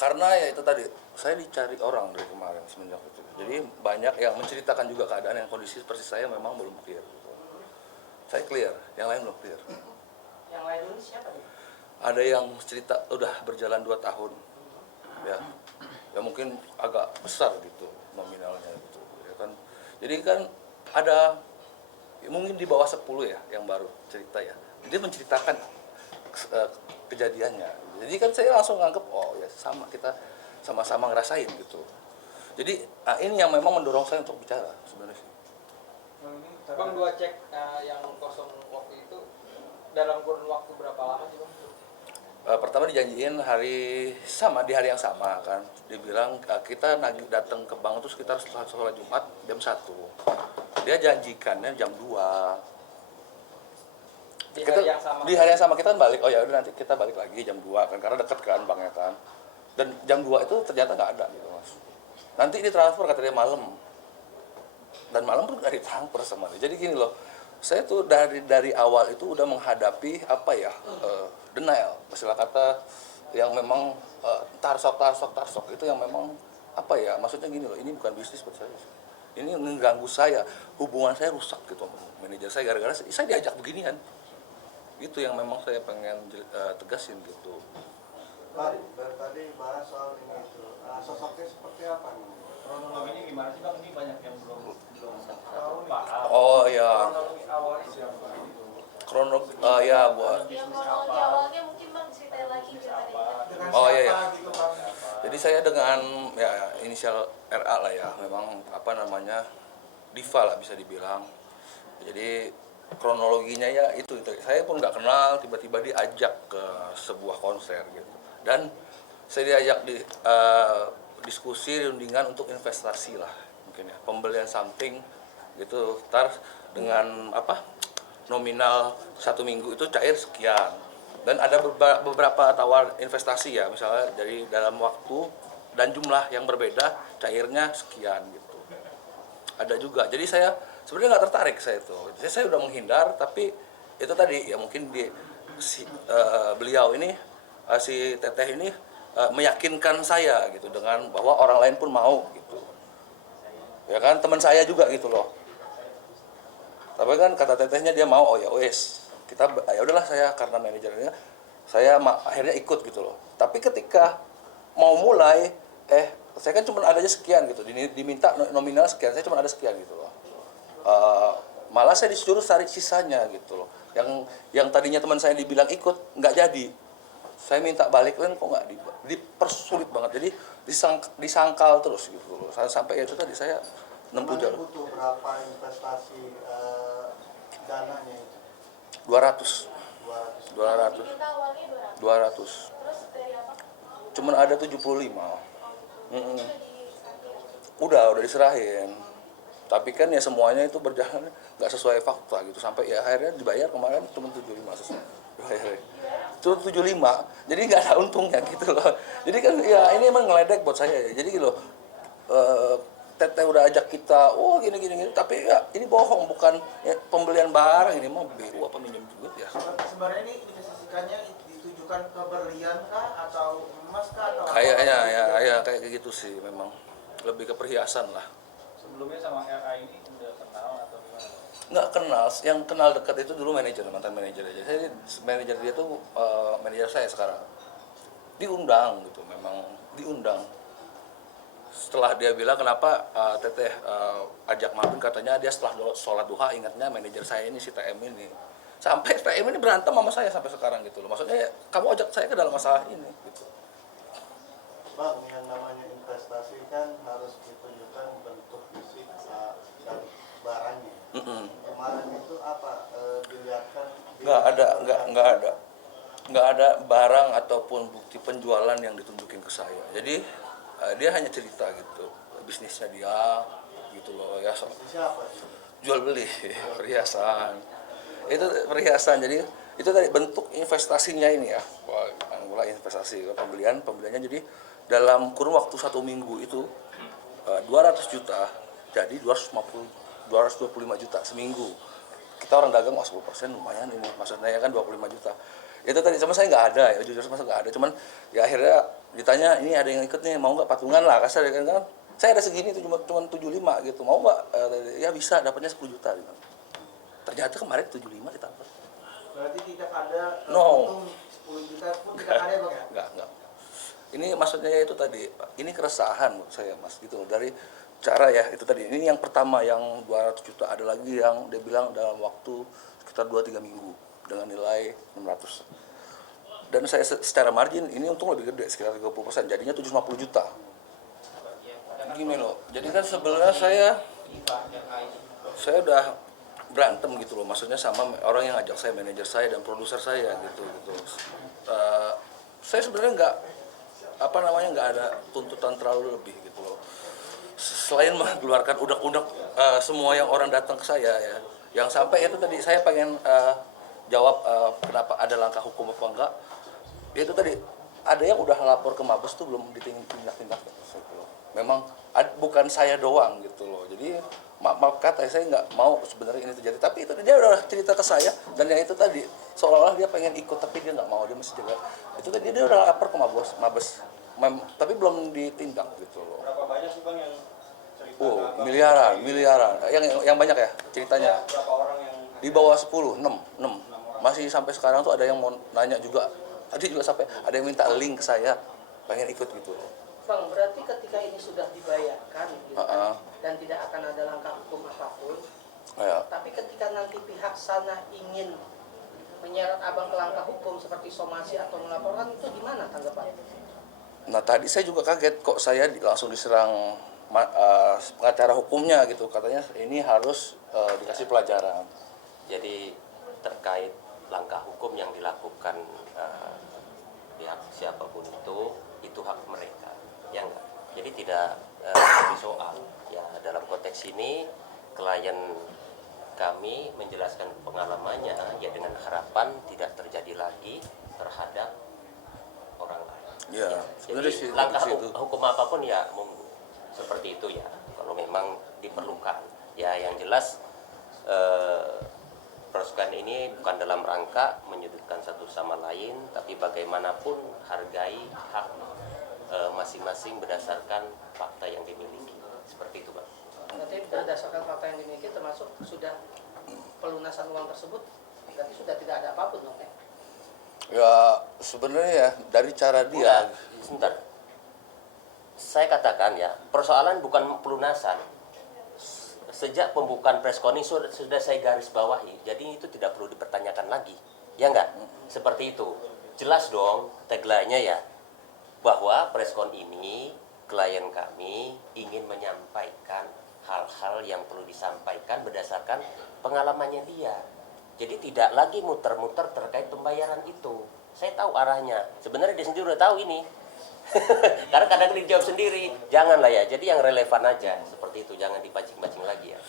Karena ya itu tadi, saya dicari orang dari kemarin semenjak itu. Jadi banyak yang menceritakan juga keadaan yang kondisi seperti saya memang belum clear. Gitu. Saya clear, yang lain belum clear. Yang lain ini siapa nih? Ada yang cerita udah berjalan 2 tahun, ya mungkin agak besar gitu nominalnya gitu, ya kan. Jadi kan ada ya mungkin di bawah 10 ya yang baru cerita ya. Dia menceritakan kejadiannya. Jadi kan saya langsung nganggep oh ya sama, kita sama-sama ngerasain gitu. Jadi ini yang memang mendorong saya untuk bicara sebenarnya. Bang, 2 cek yang kosong waktu itu dalam kurun waktu berapa lama sih Bang? Pertama dijanjiin di hari yang sama kan, dibilang kita datang ke bank itu sekitar setelah sholat Jumat jam 1. Dia janjikannya jam 2. Di hari yang sama. Di hari yang sama kita kan balik, oh ya udah nanti kita balik lagi jam 2 kan, karena dekat kan banknya kan. Dan jam 2 itu ternyata nggak ada gitu mas. Nanti ini transfer kata dia malam. Dan malam pun nggak ditransfer sama dia. Jadi gini loh, saya tuh dari awal itu udah menghadapi apa ya, denial, istilah kata yang memang tarsok itu yang memang apa ya, maksudnya gini loh, ini bukan bisnis buat saya. Ini mengganggu saya, hubungan saya rusak gitu manajer saya gara-gara saya diajak beginian. Itu yang memang saya pengen tegasin gitu. Pak, tadi bahas soal ini itu, sosoknya seperti apa nih? Kronologinya gimana sih Bang? Ini banyak yang belum paham. Oh ya. Kronologi awalnya siapa? Ya buat. Yang kronologi awalnya mungkin Bang ceritain lagi ceritanya. Oh iya. Gitu, Bang? Jadi saya dengan ya inisial RA lah ya, memang apa namanya diva lah bisa dibilang. Jadi kronologinya ya itu saya pun nggak kenal, tiba-tiba diajak ke sebuah konser gitu. Dan saya diajak di diskusi rundingan untuk investasi lah mungkin ya, pembelian something gitu, tar dengan apa nominal 1 minggu itu cair sekian, dan ada beberapa tawar investasi ya, misalnya dari dalam waktu dan jumlah yang berbeda cairnya sekian gitu, ada juga. Jadi saya sebenarnya nggak tertarik, saya udah menghindar, tapi itu tadi ya mungkin beliau ini si teteh ini meyakinkan saya gitu dengan bahwa orang lain pun mau gitu, ya kan, teman saya juga gitu loh. Tapi kan kata tetehnya dia mau, oh ya wes kita ya udahlah, saya karena manajernya saya akhirnya ikut gitu loh. Tapi ketika mau mulai saya kan cuma ada aja sekian gitu, diminta nominal sekian, saya cuma ada sekian gitu loh. Malah saya disuruh cari sisanya gitu loh. Yang tadinya teman saya dibilang ikut nggak jadi, saya minta balik kan kok nggak dipersulit banget, jadi disangkal terus gitu loh. Sampai itu tadi saya nempuh jalur. Butuh berapa investasi dananya itu? 200. Kita awalnya 200. 200. Terus dari apa? Cuman ada 75. Udah diserahin. Tapi kan ya semuanya itu berjalan nggak sesuai fakta gitu, sampai ya akhirnya dibayar kemarin cuma 75 sesuai. Itu 75, jadi nggak ada untungnya gitu loh. Jadi kan ya ini emang ngeledek buat saya ya. Jadi loh, teteh udah ajak kita, oh gini, tapi ya ini bohong, bukan ya, pembelian barang, ini mah BU apa minjem duit ya. Sebenarnya ini investasikannya ditujukan ke berlian kah atau emas kah atau Kayaknya ya kayak gitu sih, memang lebih ke perhiasan lah. Sebelumnya sama RA ini udah kenal atau gimana? Nggak kenal, yang kenal dekat itu dulu mantan manajer aja. Saya manajer dia tuh manajer saya sekarang. Diundang gitu, memang diundang. Setelah dia bilang kenapa teteh ajak mampir, katanya dia setelah sholat duha ingatnya manajer saya ini si TM ini. Sampai TM ini berantem sama saya sampai sekarang gitu loh. Maksudnya kamu ajak saya ke dalam masalah ini gitu. Bang, yang namanya investasi kan harus ditunjukkan bentuk fisik dan barangnya. Kemarin itu apa dilihatkan? Nggak ada barang ataupun bukti penjualan yang ditunjukin ke saya. Jadi dia hanya cerita gitu, bisnisnya dia gitu loh ya. Siapa sih? Jual beli perhiasan. Itu perhiasan, jadi itu tadi bentuk investasinya ini ya. Mulai investasi pembeliannya, jadi dalam kurun waktu 1 minggu itu 200 juta jadi 225 juta seminggu. Kita orang dagang 10% lumayan ini, maksudnya ya kan 25 juta. Itu tadi sama saya nggak ada ya, jujur sama saya nggak ada, cuman ya akhirnya ditanya ini ada yang ikut nih, mau nggak patungan lah kasar ya kan, saya ada segini tuh cuma 75 gitu, mau nggak? Ya bisa, dapatnya 10 juta gitu. Ternyata kemarin 75 ditangkap. Berarti tidak ada No. untung 10 juta pun tidak ada ya Bang ya? Enggak. Ini maksudnya itu tadi, ini keresahan menurut saya Mas gitu loh. Dari cara ya itu tadi, ini yang pertama yang 200 juta, ada lagi yang dia bilang dalam waktu sekitar 2-3 minggu dengan nilai 600. Dan saya secara margin ini untung lebih gede, sekitar 30%, jadinya 750 juta. Gini loh, jadi kan sebenarnya saya udah berantem gitu loh, maksudnya sama orang yang ngajak saya, manajer saya dan produser saya gitu. Saya sebenarnya nggak ada tuntutan terlalu lebih gitu loh. Selain mengeluarkan udak-udak semua yang orang datang ke saya ya, yang sampai itu tadi saya pengen jawab kenapa ada langkah hukum apa enggak. Itu tadi ada yang udah lapor ke Mabes tuh belum ditindak-tindak gitu loh. Memang bukan saya doang gitu loh. Jadi maaf kata saya nggak mau sebenarnya ini terjadi, tapi itu dia udah cerita ke saya, dan yang itu tadi seolah-olah dia pengen ikut tapi dia nggak mau, dia masih jaga. Itu tadi dia udah lapor ke Mabes, tapi belum ditindak gitu loh. Berapa banyak sih Bang yang cerita? Miliaran. Yang banyak ya ceritanya. Berapa orang yang Di bawah 10, 6. Masih sampai sekarang tuh ada yang mau nanya juga. Tadi juga sampai ada yang minta link ke saya, pengen ikut gitu loh. Bang, berarti ketika ini sudah dibayarkan gitu kan, dan tidak akan ada langkah hukum apapun, Ya. tapi ketika nanti pihak sana ingin menyeret abang ke langkah hukum seperti somasi atau melaporkan, itu gimana tanggapan? Nah tadi saya juga kaget kok saya langsung diserang pengacara hukumnya gitu, katanya ini harus dikasih pelajaran. Jadi terkait langkah hukum yang dilakukan pihak siapapun itu hak mereka, ya enggak. Jadi tidak jadi soal. Ya dalam konteks ini klien kami menjelaskan pengalamannya ya dengan harapan tidak terjadi lagi terhadap orang lain. Ya, sebenarnya Jadi sih langkah di situ. hukum apapun ya monggo seperti itu ya kalau memang diperlukan. Ya yang jelas perusahaan ini bukan dalam rangka menyudutkan satu sama lain, tapi bagaimanapun hargai hak masing-masing berdasarkan fakta yang dimiliki. Seperti itu, Bang. Berarti berdasarkan fakta yang dimiliki termasuk sudah pelunasan uang tersebut, berarti sudah tidak ada apapun dong ya? Ya sebenarnya ya dari cara dia. Sebentar. Saya katakan ya, persoalan bukan pelunasan. Sejak pembukaan preskon ini sudah saya garis bawahi, jadi itu tidak perlu dipertanyakan lagi, ya enggak? Seperti itu, jelas dong tagline-nya ya, bahwa preskon ini klien kami ingin menyampaikan hal-hal yang perlu disampaikan berdasarkan pengalamannya dia. Jadi tidak lagi muter-muter terkait pembayaran itu. Saya tahu arahnya, sebenarnya dia sendiri udah tahu ini. Karena kadang dijawab sendiri, janganlah ya. Jadi yang relevan aja seperti itu, jangan dipancing-pancing lagi ya.